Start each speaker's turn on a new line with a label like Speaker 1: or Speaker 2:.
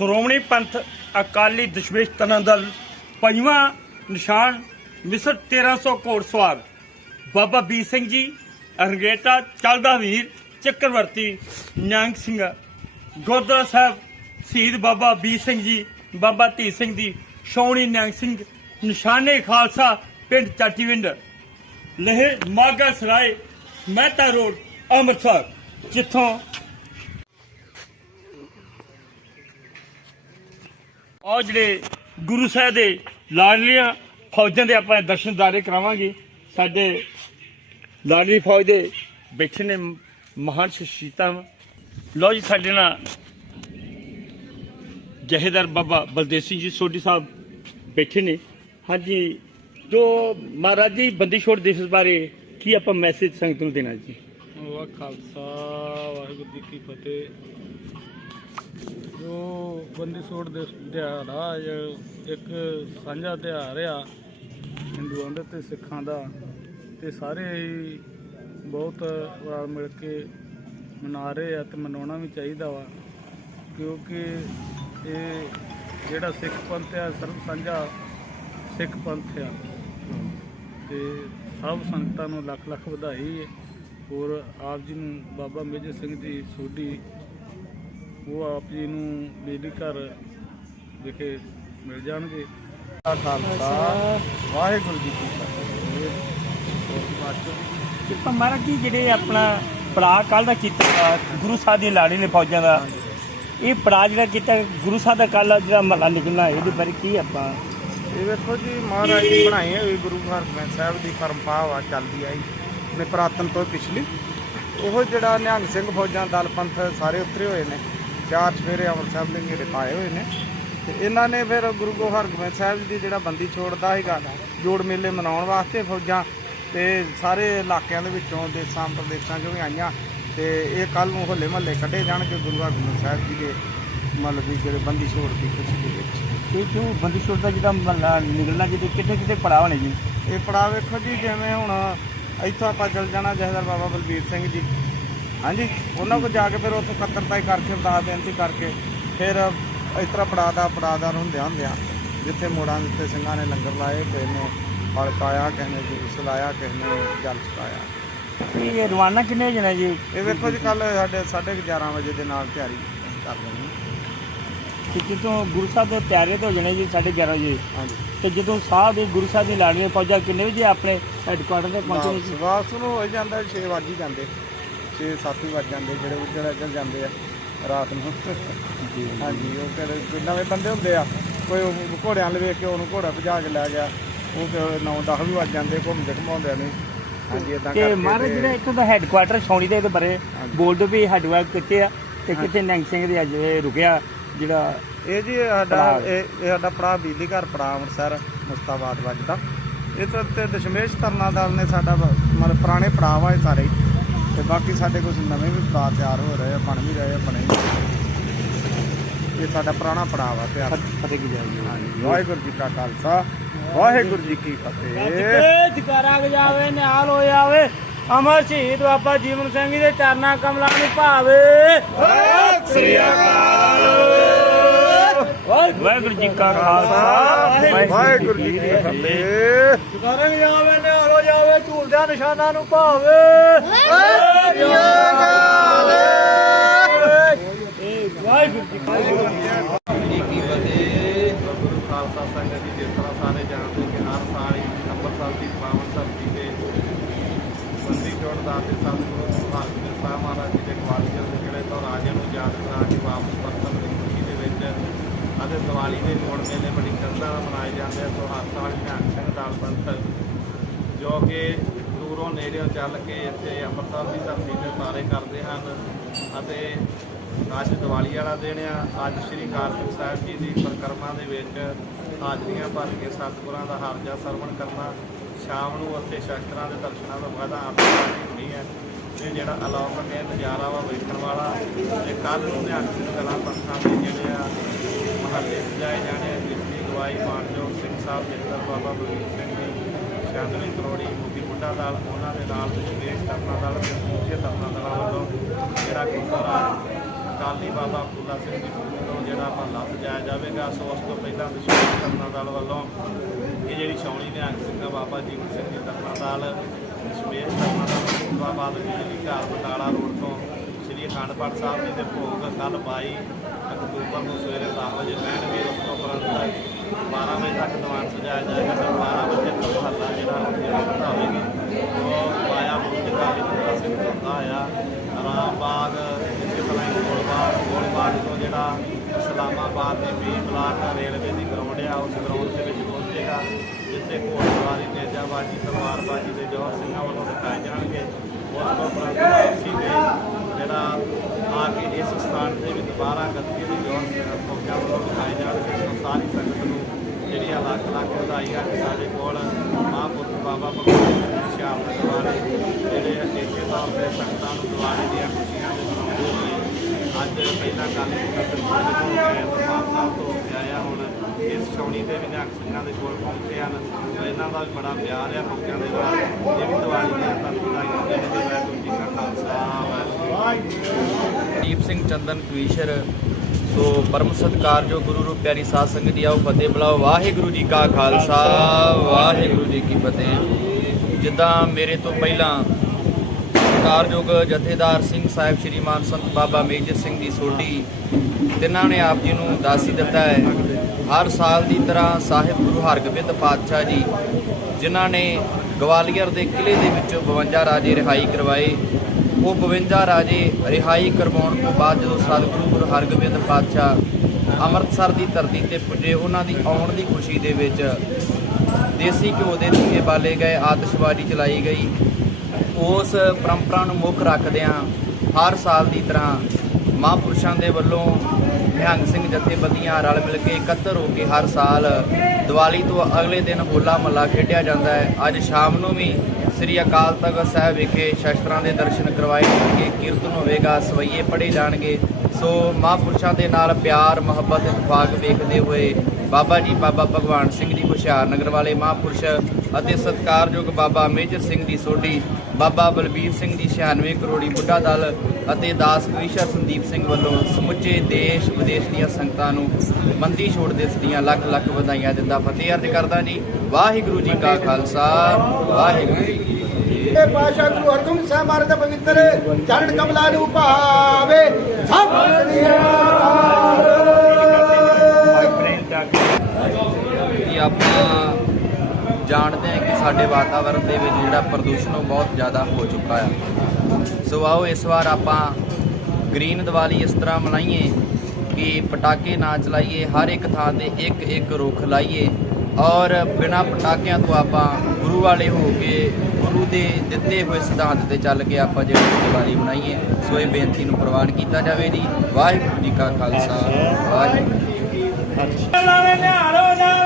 Speaker 1: ਸ਼੍ਰੋਮਣੀ ਪੰਥ ਅਕਾਲੀ ਦਸ਼ਮੇਸ਼ ਤਨਾਂ ਪੰਜਵਾਂ ਨਿਸ਼ਾਨ ਮਿਸਰ 1300 ਘੋੜਸਵਾਰ ਬਾਬਾ ਬੀਰ ਸਿੰਘ ਜੀ, ਅਰਗੇਟਾ ਚੱਲਦਾ ਵੀਰ ਚੱਕਰਵਰਤੀ ਨਿਹੰਗ ਸਿੰਘ। ਗੁਰਦੁਆਰਾ ਸਾਹਿਬ ਸ਼ਹੀਦ ਬਾਬਾ ਬੀਰ ਸਿੰਘ ਜੀ, ਬਾਬਾ ਧੀ ਸਿੰਘ ਦੀ ਸ਼ੌਣੀ ਨਿਹੰਗ ਸਿੰਘ, ਨਿਸ਼ਾਨੇ ਖਾਲਸਾ ਪਿੰਡ ਚਾਟੀਵਿੰਡ ਲਹਿ ਮਾਗਾ ਸਰਾਏ, ਮਹਿਤਾ ਰੋਡ, ਅੰਮ੍ਰਿਤਸਰ, ਜਿੱਥੋਂ ਉਹ ਜਿਹੜੇ ਗੁਰੂ ਸਾਹਿਬ ਦੇ ਲਾਡਲੀਆਂ ਫੌਜਾਂ ਦੇ ਆਪਾਂ ਦਰਸ਼ਨ ਦਰਸ਼ਨਦਾਰੇ ਕਰਾਵਾਂਗੇ, ਸਾਡੇ ਲਾਡਲੀ ਫੌਜ ਦੇ ਬੈਠੇ ਨੇ ਮਹਾਨ ਸ਼ਖਸੀਅਤਾਂ ਲੋ ਜੀ, ਸਾਡੇ ਨਾਲ ਜਹੇਦਾਰ ਬਾਬਾ ਬਲਦੇਵ ਸਿੰਘ ਜੀ ਸੋਢੀ ਸਾਹਿਬ ਬੈਠੇ ਨੇ। ਹਾਂਜੀ, ਜੋ ਮਹਾਰਾਜ ਜੀ ਬੰਦੀ ਛੋੜ ਦਿਵਸ ਬਾਰੇ ਕੀ ਆਪਾਂ ਮੈਸੇਜ ਸੰਗਤ ਨੂੰ ਦੇਣਾ ਜੀ?
Speaker 2: ਵਾਹ ਖਾਲਸਾ ਵਾਹਿਗੁਰੂ ਜੀ ਕੀ ਫਤਿਹ। ਜੋ ਬੰਦੀ ਛੋੜ ਦੇ ਦਿਹਾੜਾ ਇੱਕ ਸਾਂਝਾ ਤਿਉਹਾਰ ਆ ਹਿੰਦੂਆਂ ਦਾ ਤੇ ਸਿੱਖਾਂ ਦਾ ਤੇ ਸਾਰੇ ਹੀ ਬਹੁਤ ਰਲ ਮਿਲ ਕੇ ਮਨਾ ਰਹੇ ਆ ਤੇ ਮਨਾਉਣਾ ਵੀ ਚਾਹੀਦਾ ਵਾ, ਕਿਉਂਕਿ ਇਹ ਜਿਹੜਾ ਸਿੱਖ ਪੰਥ ਆ ਸਰਬ ਸਾਂਝਾ ਸਿੱਖ ਪੰਥ ਆ। ਤੇ ਸਭ ਸੰਗਤਾਂ ਨੂੰ ਲੱਖ ਲੱਖ ਵਧਾਈ ਹੈ ਔਰ ਆਪ ਜੀ ਨੂੰ ਬਾਬਾ ਮੇਜਰ ਸਿੰਘ ਜੀ ਸੋਢੀ ਉਹ ਆਪ ਜੀ ਨੂੰ ਬੇਲੀ ਘਰ ਵਿਖੇ ਮਿਲ ਜਾਣਗੇ। ਖਾਲਸਾ। ਵਾਹਿਗੁਰੂ ਜੀ ਕੀ ਫਤਿਹ।
Speaker 1: ਕਿਰਪਾ ਮਹਾਰਾਜ ਜੀ ਜਿਹੜੇ ਆਪਣਾ ਪੜਾ ਕੱਲ ਦਾ ਕੀਤਾ ਗੁਰੂ ਸਾਹਿਬ ਦੀ ਲਾੜੀ ਨੇ ਫੌਜਾਂ ਦਾ ਇਹ ਪੜਾ ਜਿਹੜਾ ਕੀਤਾ ਗੁਰੂ ਸਾਹਿਬ ਦਾ ਕੱਲ ਜਿਹੜਾ ਮਹਲਾ ਨਿਕਲਣਾ ਇਹਦੇ ਬਾਰੇ ਕੀ ਆਪਾਂ?
Speaker 3: ਇਹ ਵੇਖੋ ਜੀ ਮਹਾਰਾਜ ਜੀ ਬਣਾਈ ਹੋਈ ਗੁਰੂ ਹਰਗੋਬਿੰਦ ਸਾਹਿਬ ਦੀ ਪਰੰਪਰਾ ਚੱਲਦੀ ਆਈ। ਨੇ ਪ੍ਰਾਤਨ ਤੋਂ ਪਿਛਲੀ। ਉਹ ਜਿਹੜਾ ਨਿਹੰਗ ਸਿੰਘ ਫੌਜਾਂ ਦਲ ਪੰਥ ਸਾਰੇ ਉਤਰੇ ਹੋਏ ਨੇ। ਚਾਰ ਸਵੇਰੇ ਅੰਮ੍ਰਿਤ ਸਾਹਿਬ ਦੇ ਨੇੜੇ ਪਾਏ ਹੋਏ ਨੇ। ਤੇ ਇਹਨਾਂ ਨੇ ਫਿਰ ਗੁਰੂ ਹਰਗੋਬਿੰਦ ਸਾਹਿਬ ਜੀ ਦੀ ਜਿਹੜਾ ਬੰਦੀ ਛੋੜਦਾ ਹੈਗਾ ਜੋੜ ਮੇਲੇ ਮਨਾਉਣ ਵਾਸਤੇ ਫੌਜਾਂ ਤੇ ਸਾਰੇ ਇਲਾਕਿਆਂ ਦੇ ਵਿੱਚੋਂ ਦੇਸਾਂ ਪ੍ਰਦੇਸ਼ਾਂ ਚੋਂ ਵੀ ਆਈਆਂ। ਤੇ ਇਹ ਕੱਲ ਨੂੰ ਹੋਲੇ ਮਹੱਲੇ ਕੱਢੇ ਜਾਣਗੇ ਗੁਰੂ ਹਰਗੋਬਿੰਦ ਸਾਹਿਬ ਜੀ ਦੇ ਮਤਲਬ ਵੀ ਜਿਹੜੇ ਬੰਦੀ ਛੋੜ ਦੀ ਖੁਸ਼ੀ ਦੇ ਵਿੱਚ।
Speaker 1: ਇਹ ਜੋ ਬੰਦੀ ਛੋੜ ਦਾ ਜਿਹੜਾ ਮਹਲਾ ਨਿਕਲਣਾ ਜਿਹਦੇ ਕਿੱਥੇ ਕਿੱਥੇ ਪੜਾ ਹੋਣੇ ਜੀ
Speaker 3: ਇਹ ਪੜਾ ਵੇਖੋ ਜੀ ਜਿਵੇਂ ਹੁਣ ਇੱਥੋਂ ਆਪਾਂ ਚੱਲ ਜਾਣਾ ਜਹਦਰ ਬਾਬਾ ਬਲਬੀਰ ਸਿੰਘ ਜੀ। ਹਾਂਜੀ ਉਹਨਾਂ ਕੋਲ ਜਾ ਕੇ ਫਿਰ ਉੱਥੋਂ ਕੱਤਰਤਾਈ ਕਰਕੇ ਅਰਦਾਸ ਬੇਨਤੀ ਕਰਕੇ ਫਿਰ ਇਸ ਤਰ੍ਹਾਂ ਪੜਾਦਾ ਪੜਾਦਾਰ ਹੁੰਦਿਆਂ ਹੁੰਦਿਆਂ ਜਿੱਥੇ ਮੋੜਾਂ ਦੇ ਉੱਤੇ ਸਿੰਘਾਂ ਨੇ ਲੰਗਰ ਲਾਏ ਕਿਸੇ ਨੇ ਫਲ ਪਾਇਆ ਕਿਸੇ ਨੇ ਜੂਸ ਲਾਇਆ ਕਿਸੇ ਨੇ ਜਲ ਛਕਾਇਆ।
Speaker 1: ਇਹ ਰਵਾਨਾ ਕਿੰਨੇ ਜਣਾ ਜੀ?
Speaker 3: ਇਹ ਵੇਖੋ ਜੀ ਕੱਲ ਸਾਡੇ 11:30 ਵਜੇ ਦੇ ਨਾਲ ਤਿਆਰੀ ਕਰ ਲੈਣੀ
Speaker 1: ਕਿ ਜਦੋਂ ਗੁਰੂ ਸਾਹਿਬ ਦੇ ਪਿਆਰੇ ਤੋਂ ਜਣੇ ਜੀ 11:30 ਵਜੇ
Speaker 3: ਹਾਂਜੀ।
Speaker 1: ਤੇ ਜਦੋਂ ਸਾਹਿਬ ਦੇ ਗੁਰੂ ਸਾਹਿਬ ਦੀ ਲਾੜੀ ਨੇ ਫੌਜਾਂ ਕਿੰਨੇ ਵਜੇ ਆਪਣੇ ਹੈੱਡਕੁਆਟਰ ਤੇ ਪਹੁੰਚੇ ਜੀ?
Speaker 3: ਵਾਪਸ ਨੂੰ ਹੋ ਜਾਂਦਾ 6 ਵਜ ਜਾਂਦੇ। 6 7 ਹੀ ਵੱਜ ਜਾਂਦੇ ਜਿਹੜੇ ਉੱਜੜ ਅੱਜਲ ਜਾਂਦੇ ਆ ਰਾਤ ਨੂੰ। ਹਾਂਜੀ ਉਹ ਫਿਰ ਕੋਈ ਨਵੇਂ ਬੰਦੇ ਹੁੰਦੇ ਆ ਕੋਈ ਉਹ ਘੋੜਿਆਂ ਨੂੰ ਵੇਖ ਕੇ ਉਹਨੂੰ ਘੋੜਾ ਭਜਾ ਕੇ ਲੈ ਗਿਆ ਉਹ ਫਿਰ 9 10 ਵੀ ਵੱਜ ਜਾਂਦੇ ਘੁੰਮਦੇ ਘੁਮਾਉਂਦੇ ਨੇ ਹਾਂਜੀ ਇਦਾਂ
Speaker 1: ਤੇ ਮਹਾਰਾਜ ਜਿਹੜਾ ਇੱਥੋਂ ਦਾ ਹੈੱਡਕੁਆਟਰ ਛਾਉਣੀ ਦੇ ਇਹਦੇ ਬਾਰੇ ਬੋਲ ਦਿਓ ਵੀ ਹੈੱਡਕੁਆਟਰ ਕਿੱਥੇ ਆ ਤੇ ਕਿੱਥੇ ਨੰਗ ਸਿੰਘ ਦੇ ਅੱਜ ਇਹ ਰੁਕਿਆ ਜਿਹੜਾ
Speaker 3: ਇਹ ਜੀ ਸਾਡਾ ਇਹ ਇਹ ਸਾਡਾ ਪੜਾ ਬਿਜਲੀ ਘਰ ਪੜਾ ਅੰਮ੍ਰਿਤਸਰ ਮੁਸਤਾਬਾਦ ਵੱਜਦਾ। ਇਹ ਤਾਂ ਤੇ ਦਸ਼ਮੇਸ਼ ਤਰਨਾ ਦਲ ਨੇ ਸਾਡਾ ਮਤਲਬ ਪੁਰਾਣੇ ਪੜਾ ਵਾ ਇਹ ਸਾਰੇ। ਤੇ ਬਾਕੀ ਸਾਡੇ ਕੁਝ ਨਵੇਂ ਵੀ ਪੜਾ ਤਿਆਰ ਹੋ ਰਹੇ ਆ ਬਣ ਵੀ ਰਹੇ ਆ ਬਣੇ ਵੀ। ਇਹ ਸਾਡਾ ਪੁਰਾਣਾ ਪੜਾ ਵਾ ਤਿਆਰ
Speaker 1: ਫਤਿਹ ਕੀ ਜਾਏਗੀ
Speaker 3: ਹਾਂਜੀ ਵਾਹਿਗੁਰੂ ਜੀ ਕਾ ਖਾਲਸਾ ਵਾਹਿਗੁਰੂ ਜੀ ਕੀ ਫਤਿਹ।
Speaker 2: ਜਕਾਰਾ ਗਜਾਵੇ ਨਿਹਾਲ ਹੋ ਜਾਵੇ ਅਮਰ ਸ਼ਹੀਦ ਬਾਬਾ ਜੀਵਨ ਸਿੰਘ ਜੀ ਦੇ ਚਰਨਾਂ ਕਮਲਾਂ ਨੂੰ ਭਾਵੇ।
Speaker 1: ਵਾਹਿਗੁਰੂ ਜੀ ਕਾ ਖਾਲਸਾ
Speaker 3: ਵਾਹਿਗੁਰੂ ਜੀ ਕੀ ਫਤਿਹ।
Speaker 2: ਜਕਾਰਾ ਗਜਾਵੇ ਨਿਹਾਲ ਹੋ ਜਾਵੇ ਝੂਲਦਿਆਂ ਨਿਸ਼ਾਨਾਂ ਨੂੰ ਭਾਵੇ ਵਾਹਿਗੁਰੂ ਜੀ ਕਾ
Speaker 3: ਗੁਰੂ ਖਾਲਸਾ ਸੰਗਤ ਜੀ ਜਿਸ ਤਰ੍ਹਾਂ ਸਾਰੇ ਜਾਣਦੇ ਕਿ ਹਰ ਸਾਲ ਹੀ ਅੰਮ੍ਰਿਤਸਰ ਦੀ ਪਾਵਨ ਧਰਤੀ ਤੇ ਬੰਦੀ ਜੋੜਦਾ ਤੇ ਸਤਿਗੁਰੂ ਹਰਗੋਬਿੰਦ ਸਾਹਿਬ ਮਹਾਰਾਜ ਦੇ ਜਿਹੜੇ ਤੋਂ ਰਾਜੇ ਨੂੰ ਯਾਦ ਕਰਾ ਕੇ ਵਾਪਸ ਪਰਤਣ ਦੀ ਖੁਸ਼ੀ ਦੇ ਵਿੱਚ ਅਤੇ ਦੀਵਾਲੀ ਦੇ ਮੋੜ ਮੇਲੇ ਬੜੀ ਸ਼ਰਧਾ ਨਾਲ ਮਨਾਏ ਜਾਂਦੇ ਆ, ਸੋ ਸਾਲ ਨਿਹੰਗ ਸਿੰਘ ਦਲ ਪੰਥ, ਜੋ ਕਿ ਦੂਰੋਂ ਨੇੜਿਓਂ ਚੱਲ ਕੇ ਇੱਥੇ ਅੰਮ੍ਰਿਤਸਰ ਦੀ ਧਰਤੀ ਤੇ ਸਾਰੇ ਕਰਦੇ ਹਨ ਅਤੇ ਅੱਜ ਦੀਵਾਲੀ ਵਾਲਾ ਦਿਨ ਆ। ਅੱਜ ਸ੍ਰੀ ਕਾਰਤਿਕ ਸਾਹਿਬ ਜੀ ਦੀ ਪਰਿਕਰਮਾ ਦੇ ਵਿੱਚ ਹਾਜ਼ਰੀਆਂ ਭਰ ਕੇ ਸਤਿਗੁਰਾਂ ਦਾ ਹਰਜਾ ਸਰਵਣ ਕਰਨਾ, ਸ਼ਾਮ ਨੂੰ ਉੱਥੇ ਸ਼ਸਤਰਾਂ ਦੇ ਦਰਸ਼ਨਾਂ ਤੋਂ ਬਾਅਦ ਆਰਤੀ ਹੋਣੀ ਹੈ। ਇਹ ਜਿਹੜਾ ਅਲੌਕਿਕ ਹੈ ਨਜ਼ਾਰਾ ਵਾ ਵੇਖਣ ਵਾਲਾ। ਤੇ ਕੱਲ ਨੂੰ ਨਿਹੰਗ ਸਿੰਘ ਕਲਾ ਪੰਥਾਂ ਦੇ ਜਿਹੜੇ ਆ ਮਹੱਲੇ ਸਜਾਏ ਜਾਣੇ ਆ, ਜਿਸ ਦੀ ਗਵਾਹੀ ਮਾਨਯੋਗ ਸਿੰਘ ਸਾਹਿਬ ਜਿੱਤਰ ਬਾਬਾ ਬਲਵੀਰ ਸਿੰਘ ਜੀ ਸ਼ਾਂਤਨੀ ਕਰੋੜੀ ਮੁਖੀ ਮੁੰਡਾ ਦਲ ਉਹਨਾਂ ਦੇ ਨਾਲ ਵਿਸ਼ੇਸ਼ ਤਰਨਾ ਦਲ ਤੇ ਸਮੂਹੇ ਤਰਨਾ ਦਲਾਂ ਵੱਲੋਂ ਜਿਹੜਾ ਗੁਰਦੁਆਰਾ ਅਕਾਲੀ ਬਾਬਾ ਫੂਲਾ ਸਿੰਘ ਜੀ ਤੋਂ ਜਿਹੜਾ ਮਹੱਲਾ ਸਜਾਇਆ ਜਾਵੇਗਾ ਸੋ ਉਸ ਤੋਂ ਪਹਿਲਾਂ ਵਿਸ਼ੇਸ਼ ਕਰਨਾ ਦਲ ਵੱਲੋਂ ਇਹ ਜਿਹੜੀ ਛਾਉਣੀ ਨਿਹੰਗ ਸਿੰਘਾਂ ਬਾਬਾ ਜੀਵਨ ਸਿੰਘ ਜੀ ਤਰਨਾ ਦਲ ਸਵੇਰ ਕਰਨਾ ਦਲ ਮੁਸਤਾਬਾਦ ਬਿਜਲੀ ਘਰ ਬਟਾਲਾ ਰੋਡ ਤੋਂ ਸ੍ਰੀ ਅਖੰਡ ਪਾਠ ਸਾਹਿਬ ਜੀ ਦੇ ਭੋਗ ਕੱਲ 22 ਅਕਤੂਬਰ ਨੂੰ ਸਵੇਰੇ 10 ਵਜੇ ਪੈਣਗੇ ਉਸ ਤੋਂ ਉਪਰੰਤ 12 ਵਜੇ ਤੱਕ ਦੀਵਾਨ ਸਜਾਇਆ ਜਾਏਗਾ ਤੇ 12 ਵਜੇ ਤੱਕ ਮਹੱਲਾ ਜਿਹੜਾ ਜਿਹੜਾ ਵਧਾਵੇਗੀ ਉਹ ਵਾਇਆ ਮੁਰਜ ਦਾ ਜਿਹੜਾ ਸਿੰਘ ਹੁੰਦਾ ਆ ਰਾਮ ਬਾਗ ਇਸੇ ਤਰ੍ਹਾਂ ਹੀ ਗੋਲਬਾਗ ਗੋਲਬਾਗ ਤੋਂ ਜਿਹੜਾ ਇਸਲਾਮਾਬਾਦ ਦੇ ਵੀ ਬਲਾਕ ਰੇਲਵੇ ਦੀ ਗਰਾਊਂਡ ਆ, ਉਸ ਗਰਾਊਂਡ ਦੇ ਵਿੱਚ ਪਹੁੰਚੇਗਾ। ਜਿੱਥੇ ਘੋੜਸਵਾਰੀ ਤੇਜ਼ਾਬਾਜੀ ਤਲਵਾਰਬਾਜੀ ਦੇ ਜੋਹਰ ਸਿੰਘਾਂ ਵੱਲੋਂ ਦਿਖਾਏ ਜਾਣਗੇ, ਉਸ ਤੋਂ ਉਪਰੰਤ ਵਾਪਸੀ ਦੇ ਜਿਹੜਾ ਆ ਕੇ ਇਸ ਸਥਾਨ ਤੇ ਵੀ ਦੁਬਾਰਾ ਗੱਤਕੇ ਦੇ ਜੋਹਰ ਸਿੰਘਾਂ ਫੌਜਾਂ ਵੱਲੋਂ ਦਿਖਾਏ ਜਾਣਗੇ। ਸਾਰੀ ਸੰਗਤ ਨੂੰ ਜਿਹੜੀਆਂ ਲੱਖ ਲੱਖ ਆ ਕਿ ਸਾਡੇ ਕੋਲ ਮਹਾਂਪੁਰਖ ਬਾਬਾ ਭਗਵਾਨ ਸਿੰਘ ਸ਼ਾਮ ਵਾਲੇ ਜਿਹੜੇ ਅਟੇਕੇ ਤੌਰ ਤੇ ਸੰਗਤਾਂ ਨੂੰ ਦਿਵਾਲੀ ਦੀਆਂ ਖੁਸ਼ੀਆਂ ਅੱਜ ਪਹਿਲਾਂ ਕੱਲ ਦਰਬਾਰ ਸਾਹਿਬ ਤੋਂ ਆਇਆ ਹੁਣ। ਇਸ ਛਾਉਣੀ ਦੇ ਵੀ ਨਿਹੰਗ ਸਿੰਘਾਂ ਦੇ ਕੋਲ ਪਹੁੰਚੇ ਹਨ। ਇਹਨਾਂ ਦਾ ਵੀ ਬੜਾ ਪਿਆਰ ਆ ਲੋਕਾਂ ਦੇ ਨਾਲ। ਇਹ ਵੀ ਦਿਵਾਲੀ ਦੀਆਂ ਤੁਹਾਨੂੰ ਵਧਾਈਆਂ ਦੇਣ ਵਾਹਿਗੁਰੂ ਜੀ ਕਾ ਖਾਲਸਾ
Speaker 4: ਦੀਪ ਸਿੰਘ ਚੰਦਨ ਕਵੀਸ਼ਰ ਸੋ ਪਰਮ ਸਤਿਕਾਰਯੋਗ ਗੁਰੂ ਰੂਪ ਪਿਆਰੀ ਸਾਧ ਸੰਗਤ ਜੀ ਆਓ ਫਤਿਹ ਬੁਲਾਓ। ਵਾਹਿਗੁਰੂ ਜੀ ਕਾ ਖਾਲਸਾ, ਵਾਹਿਗੁਰੂ ਜੀ ਕੀ ਫਤਿਹ। ਜਿੱਦਾਂ ਮੇਰੇ ਤੋਂ ਪਹਿਲਾਂ ਸਤਿਕਾਰਯੋਗ ਜਥੇਦਾਰ ਸਿੰਘ ਸਾਹਿਬ ਸ਼੍ਰੀ ਮਾਨ ਸੰਤ ਬਾਬਾ ਮੇਜਰ ਸਿੰਘ ਦੀ ਸੋਢੀ ਜਿਨ੍ਹਾਂ ਨੇ ਆਪ ਜੀ ਨੂੰ ਦਾਸੀ ਦਿੱਤਾ ਹੈ। ਹਰ ਸਾਲ ਦੀ ਤਰ੍ਹਾਂ ਸਾਹਿਬ ਗੁਰੂ ਹਰਗੋਬਿੰਦ ਪਾਤਸ਼ਾਹ ਜੀ, ਜਿਨ੍ਹਾਂ ਨੇ ਗਵਾਲੀਅਰ ਦੇ ਕਿਲੇ ਦੇ ਵਿੱਚੋਂ 52 ਰਾਜੇ ਰਿਹਾਈ ਕਰਵਾਏ, ਉਹ 52 ਰਾਜੇ ਰਿਹਾਈ ਕਰਵਾਉਣ ਤੋਂ ਬਾਅਦ ਜਦੋਂ ਸਤਿਗੁਰੂ ਗੁਰੂ ਹਰਗੋਬਿੰਦ ਪਾਤਸ਼ਾਹ ਅੰਮ੍ਰਿਤਸਰ ਦੀ ਧਰਤੀ ਤੇ ਪੁੱਜੇ, ਉਹਨਾਂ ਦੀ ਆਉਣ ਦੀ ਖੁਸ਼ੀ ਦੇ ਵਿੱਚ ਦੇਸੀ ਘਿਓ ਦੇ ਦੀਵੇ ਬਾਲੇ ਗਏ, ਆਤਿਸ਼ਬਾਜ਼ੀ ਚਲਾਈ ਗਈ। ਉਸ ਪਰੰਪਰਾ ਨੂੰ ਮੁੱਖ ਰੱਖਦਿਆਂ ਹਰ ਸਾਲ ਦੀ ਤਰ੍ਹਾਂ ਮਹਾਂਪੁਰਸ਼ਾਂ ਦੇ ਵੱਲੋਂ ਨਿਹੰਗ ਸਿੰਘ ਜਥੇਬੰਦੀਆਂ ਰਲ ਮਿਲ ਕੇ ਇਕੱਤਰ ਹੋ ਕੇ ਹਰ ਸਾਲ ਦੀਵਾਲੀ ਤੋਂ ਅਗਲੇ ਦਿਨ ਹੋਲਾ ਮਹੱਲਾ ਖੇਡਿਆ ਜਾਂਦਾ ਹੈ। ਅੱਜ ਸ਼ਾਮ ਨੂੰ ਵੀ ਸ੍ਰੀ ਅਕਾਲ ਤਖਤ ਸਾਹਿਬ ਵਿਖੇ ਸ਼ਸਤਰਾਂ ਦੇ ਦਰਸ਼ਨ ਕਰਵਾਏ ਜਾਣਗੇ, ਕੀਰਤਨ ਹੋਵੇਗਾ, ਸਵਈਏ ਪੜ੍ਹੇ ਜਾਣਗੇ। ਸੋ ਮਹਾਂਪੁਰਸ਼ਾਂ ਦੇ ਨਾਲ ਪਿਆਰ, ਮੁਹੱਬਤ ਇਤਫਾਕ ਵੇਖਦੇ ਹੋਏ ਬਾਬਾ ਜੀ, ਬਾਬਾ ਭਗਵਾਨ ਸਿੰਘ ਜੀ ਹੁਸ਼ਿਆਰ ਨਗਰ ਵਾਲੇ ਮਹਾਂਪੁਰਸ਼ ਅਤੇ ਸਤਿਕਾਰਯੋਗ ਬਾਬਾ ਮੇਜਰ ਸਿੰਘ ਦੀ ਸੋਢੀ ਬਾਬਾ ਬਲਬੀਰ ਸਿੰਘ ਦੀ 96 ਕਰੋੜੀ ਬੁੱਢਾ ਦਲ ਅਤੇ ਦਾਸ ਕਵੀਸ਼ਰ ਸੰਦੀਪ ਸਿੰਘ ਵੱਲੋਂ ਸਮੁੱਚੇ ਦੇਸ਼ ਵਿਦੇਸ਼ ਦੀਆਂ ਸੰਗਤਾਂ ਨੂੰ ਮੰਦੀ ਛੋੜ ਦਿਵਸ ਦੀਆਂ ਲੱਖ ਲੱਖ ਵਧਾਈਆਂ ਦਿੰਦਾ ਫਤਿਹ ਅਰਜ਼ ਕਰਦਾ ਜੀ। ਵਾਹਿਗੁਰੂ ਜੀ ਕਾ ਖਾਲਸਾ ਵਾਹਿਗੁਰੂ ਜੀ ਕੀ ਫਤਿਹ।
Speaker 5: ਪਾਸ਼ਾ ਗੁਰੂ ਹਰਗੋਬਿੰਦ ਸਾਹਿਬ ਮਹਾਰਾਜ ਦਾ ਪਵਿੱਤਰ ਚਰਨ ਕਮਲਾ ਨੂੰ ਭਾਵੇ। ਸਭ ਸ੍ਰੀ
Speaker 4: ਆਪਾਂ ਜਾਣਦੇ ਹਾਂ ਕਿ ਸਾਡੇ ਵਾਤਾਵਰਣ ਦੇ ਵਿੱਚ ਜਿਹੜਾ ਪ੍ਰਦੂਸ਼ਣ ਉਹ ਬਹੁਤ ਜ਼ਿਆਦਾ ਹੋ ਚੁੱਕਾ ਆ। ਸੋ ਆਓ ਇਸ ਵਾਰ ਆਪਾਂ ਗ੍ਰੀਨ ਦੀਵਾਲੀ ਇਸ ਤਰ੍ਹਾਂ ਮਨਾਈਏ ਕਿ ਪਟਾਕੇ ਨਾ ਚਲਾਈਏ ਹਰ ਇੱਕ ਥਾਂ ਤੇ ਇੱਕ ਇੱਕ ਰੁੱਖ ਲਾਈਏ ਔਰ ਬਿਨਾਂ ਪਟਾਕਿਆਂ ਤੋਂ ਆਪਾਂ ਗੁਰੂ ਵਾਲੇ ਹੋ ਕੇ ਗੁਰੂ ਦੇ ਦਿੱਤੇ ਹੋਏ ਸਿਧਾਂਤ ਤੇ ਚੱਲ ਕੇ ਆਪਾਂ ਜਿਹੜੀ ਦੀਵਾਲੀ ਮਨਾਈਏ। ਸੋ ਇਹ ਬੇਨਤੀ ਨੂੰ ਪ੍ਰਵਾਨ ਕੀਤਾ ਜਾਵੇ ਜੀ। ਵਾਹਿਗੁਰੂ ਜੀ ਕਾ ਖਾਲਸਾ। ਵਾਹਿਗੁਰੂ ਜੀ ਕੀ ਫਤਿਹ।